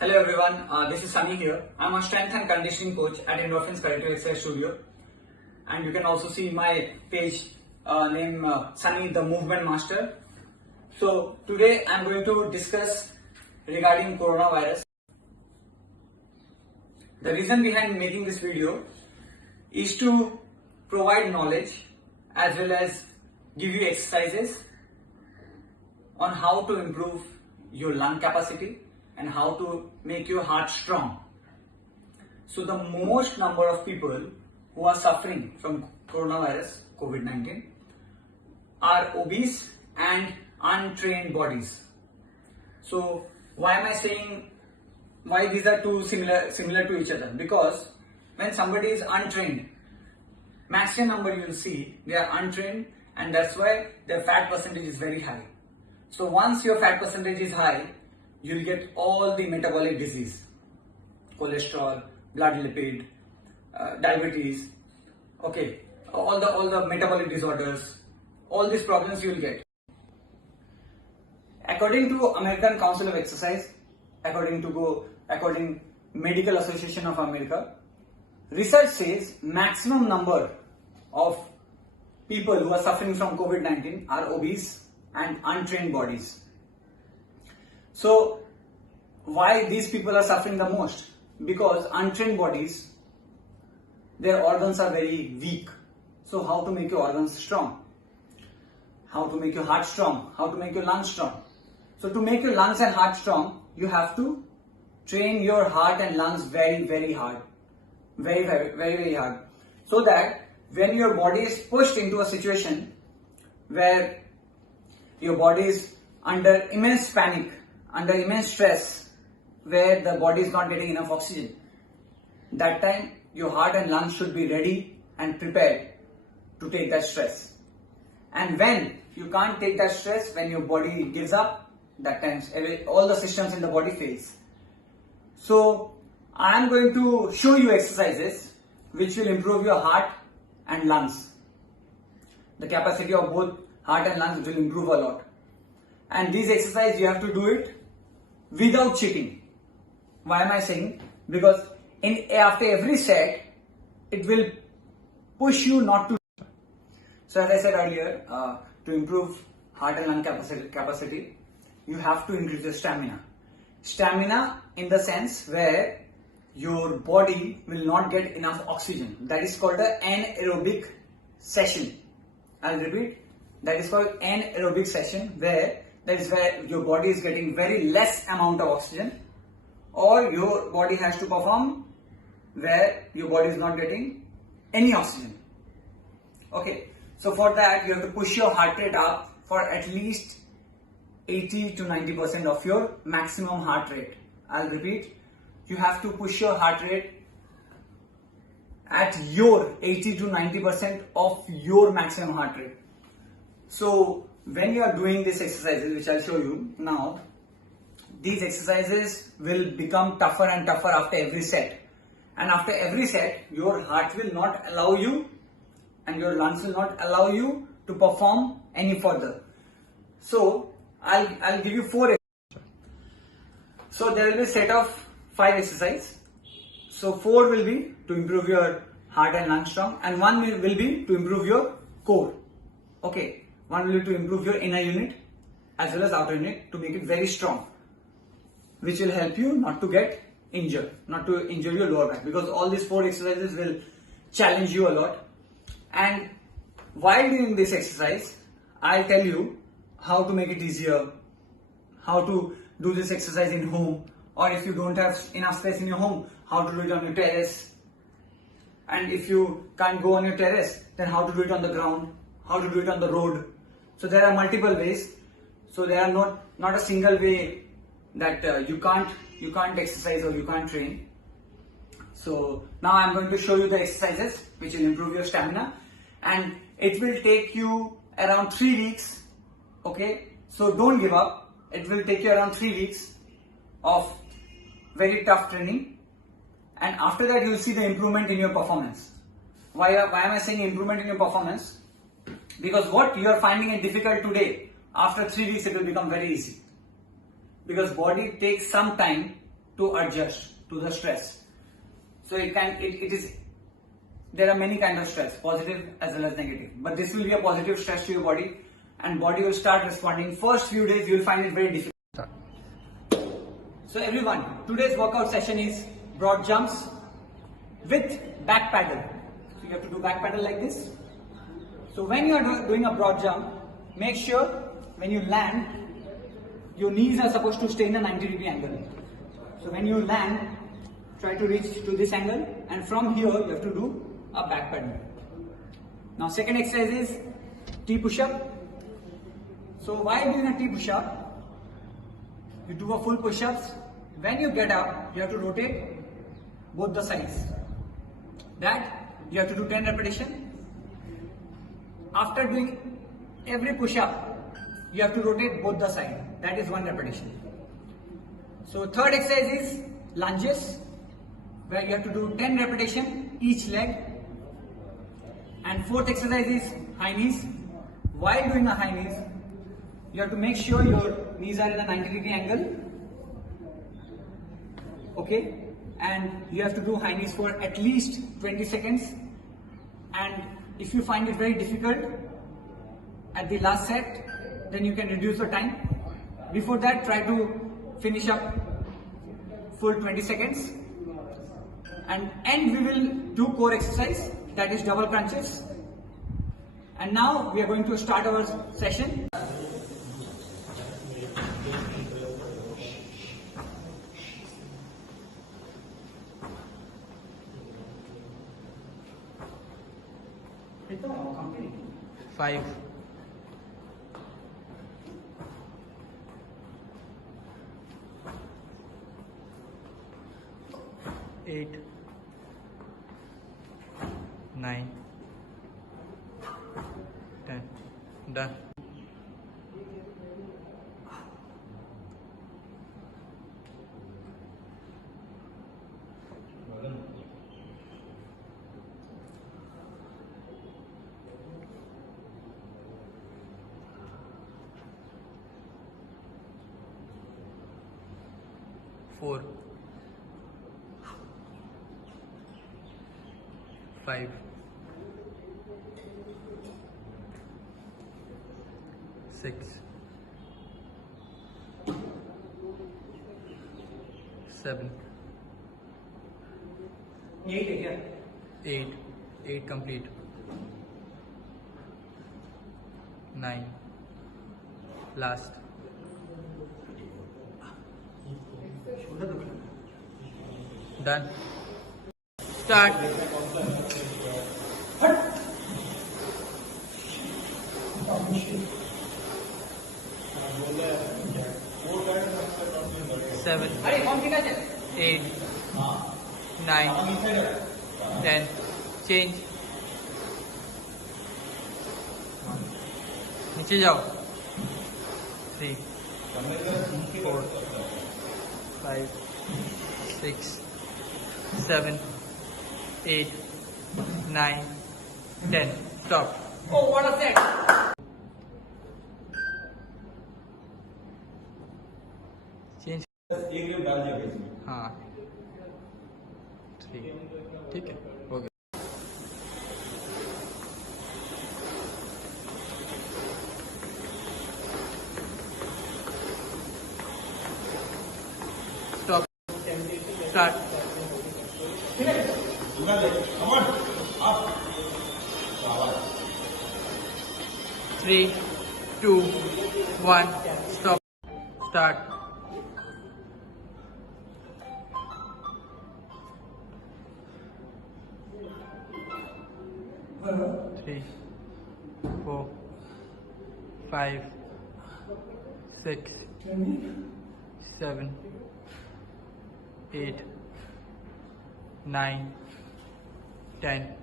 Hello everyone, this is Sunny here. I'm a strength and conditioning coach at Endorphins Karate Exercise Studio, and you can also see my page named Sunny the Movement Master. So today I'm going to discuss regarding coronavirus. The reason behind making this video is to provide knowledge as well as give you exercises on how to improve your lung capacity and how to make your heart strong. So the most number of people who are suffering from coronavirus, COVID-19, are obese and untrained bodies. So why am I saying why these are two similar to each other? Because when somebody is untrained, maximum number you will see they are untrained, and that's why their fat percentage is very high. So once your fat percentage is high, you'll get all the metabolic disease, cholesterol, blood lipid, diabetes, okay, all the metabolic disorders, all these problems you will get. According to American Council of Exercise, according Medical Association of America, research says maximum number of people who are suffering from COVID-19 are obese and untrained bodies. So why these people are suffering the most? Because untrained bodies, their organs are very weak. So how to make your organs strong? How to make your heart strong? How to make your lungs strong? So to make your lungs and heart strong, you have to train your heart and lungs very hard. Very hard. So that when your body is pushed into a situation where your body is under immense panic, under immense stress, where the body is not getting enough oxygen, that time your heart and lungs should be ready and prepared to take that stress. And when you can't take that stress, when your body gives up, that time all the systems in the body fails. So I am going to show you exercises which will improve your heart and lungs. The capacity of both heart and lungs will improve a lot. And these exercises you have to do it without cheating. Why am I saying? Because after every set, it will push you not to. So as I said earlier, to improve heart and lung capacity, you have to increase your stamina. Stamina in the sense where your body will not get enough oxygen. That is called the anaerobic session. I'll repeat. That is called anaerobic session, where that is where your body is getting very less amount of oxygen, or your body has to perform where your body is not getting any oxygen. Okay, so for that you have to push your heart rate up for at least 80 to 90% of your maximum heart rate. I'll repeat, you have to push your heart rate at your 80 to 90% of your maximum heart rate. So when you are doing these exercises, which I'll show you now, these exercises will become tougher and tougher after every set. And after every set, your heart will not allow you and your lungs will not allow you to perform any further. So I'll give you 4 exercises. So there will be a set of 5 exercises. So 4 will be to improve your heart and lung strong, and 1 will be to improve your core. Okay. 1 will be to improve your inner unit as well as outer unit to make it very strong, which will help you not to get injured, not to injure your lower back, because all these 4 exercises will challenge you a lot. And while doing this exercise, I'll tell you how to make it easier, how to do this exercise in home, or if you don't have enough space in your home, how to do it on your terrace. And if you can't go on your terrace, then how to do it on the ground, how to do it on the road. So there are multiple ways. So there are not a single way that you can't exercise or you can't train. So now I'm going to show you the exercises which will improve your stamina, and it will take you around 3 weeks. Okay, so don't give up. It will take you around 3 weeks of very tough training, and after that you will see the improvement in your performance. Why am I saying improvement in your performance? Because what you are finding it difficult today, after 3 weeks it will become very easy. Because body takes some time to adjust to the stress. So there are many kinds of stress, positive as well as negative. But this will be a positive stress to your body, and body will start responding. First few days you will find it very difficult. So everyone, today's workout session is broad jumps with back paddle. So you have to do back paddle like this. So when you are doing a broad jump, make sure when you land, your knees are supposed to stay in a 90-degree angle. So when you land, try to reach to this angle, and from here you have to do a back paddle. Now second exercise is T push-up. So while doing a T push-up, you do a full push-ups. When you get up, you have to rotate both the sides. That you have to do 10 repetitions. After doing every push-up, you have to rotate both the sides. That is 1 repetition. So third exercise is lunges, where you have to do 10 repetitions each leg. And fourth exercise is high knees. While doing a high knees, you have to make sure your knees are in a 90-degree angle. Okay? And you have to do high knees for at least 20 seconds. And if you find it very difficult at the last set, then you can reduce the time. Before that, try to finish up full 20 seconds. And we will do core exercise, that is double crunches. And now we are going to start our session. Five. 8, 9, 10. Done. Four, 5, 6, 7, 8 complete. 9, last. Done. Start. Seven, 8, 9, 10. Change. नीचे जाओ. 3, 4, 5, 6, 7, 8, 9, 10. Stop. Oh, what a set! Change. एक game डाल दिया इसमें. हाँ. 3. ठीक है. हो गया. Stop. Start. Come on, up. 3, 2, 1. Stop. Start. Three, 4, 5, 6, 7, 8, 9, 10.